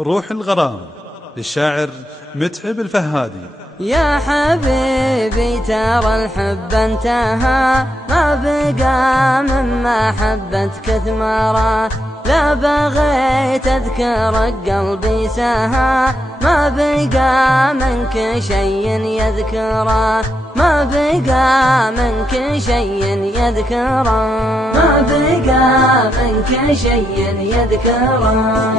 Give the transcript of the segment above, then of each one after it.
روح الغرام للشاعر متعب الفهادي. يا حبيبي ترى الحب انتهى، ما بقى من محبتك ثمرة، لا بغيت اذكرك قلبي سهى، ما بقى منك شيء يذكره، ما بقى منك شيء يذكره، ما بقى منك شيء يذكره.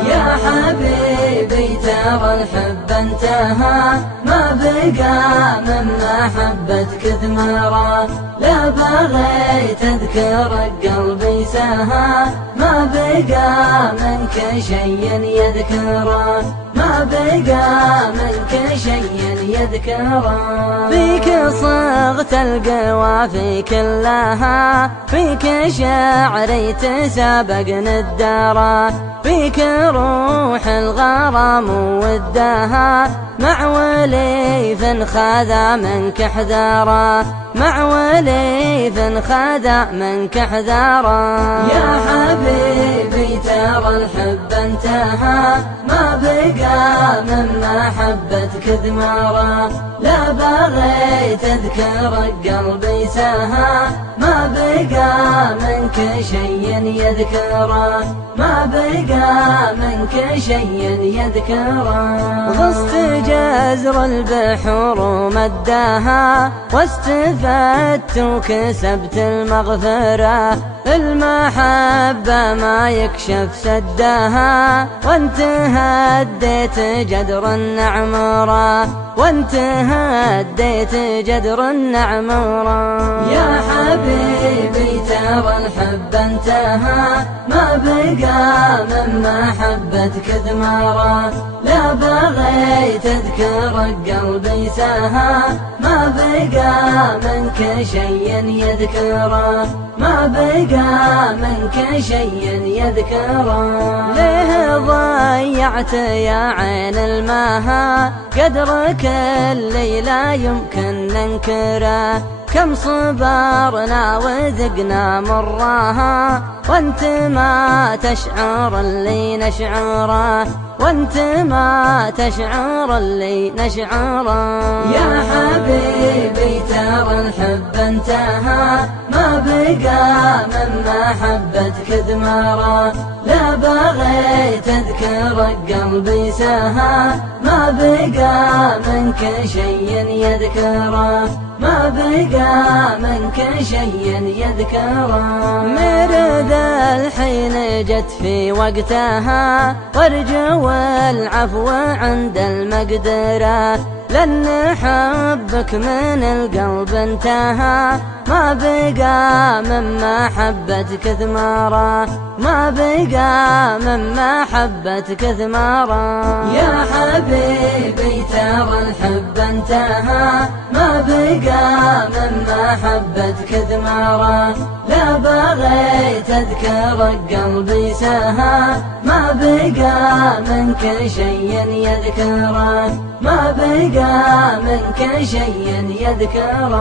يا حبيبي ترى الحب انتهى، ما بقى من محبتك ثمرة، لا بغيت اذكرك قلبي سهى، ما بقى منك شيء يذكره، ما بقى منك شيء يذكره. فيك صغت القوافي كلها، فيك شعري تسابقني الدارة، فيك روح الغرام ودها، مع وليف خذا منك حذاره، مع وليف خذا منك حذاره. يا حبيبي ترى الحب انتهى، ما بقى من محبتك ثمرة، لا بغيت اذكرك قلبي سهى، ما بقى منك شيء يذكره، ما بقى منك شيء يذكره. غصت جزر البحور ومداها، واستفدت وكسبت المغفرة، المحبة ما يكشف سدها، وانت هديت جدر النعمرة، وانت هديت جدر النعمرة. يا حبيبي ترى الحب انتهى، ما بقى من محبتك ثمرة، لا بغيت اذكرك قلبي سهى، ما بقى منك شيء يذكره، ما بقى منك شيء يذكره. ليه ضيعت يا عين المها قدرك اللي لا يمكن ننكره، كم صبرنا وذقنا مرها، وانت ما تشعر اللي نشعره، وانت ما تشعر اللي نشعره. يا حبيبي ترى الحب انتهى، ما بقى من محبتك ثمرة، لا بغيت اذكرك قلبي سهى، ما بقى منك شيء يذكره، ما بقى منك شيء يذكره. مرد الحين جت في وقتها، وارجو العفو عند المقدرة، لأن حبك من القلب انتهى، ما بقى من محبتك ثمرة، ما بقى من محبتك ثمرة. يا حبيبي ترى الحب انتهى، ما بقى من محبتك ثمرة، لا بغيت اذكرك قلبي سهى، ما بقى منك شيء يذكره، ما بقى منك شيء يذكره،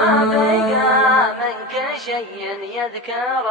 ما بقى منك شيء يذكره.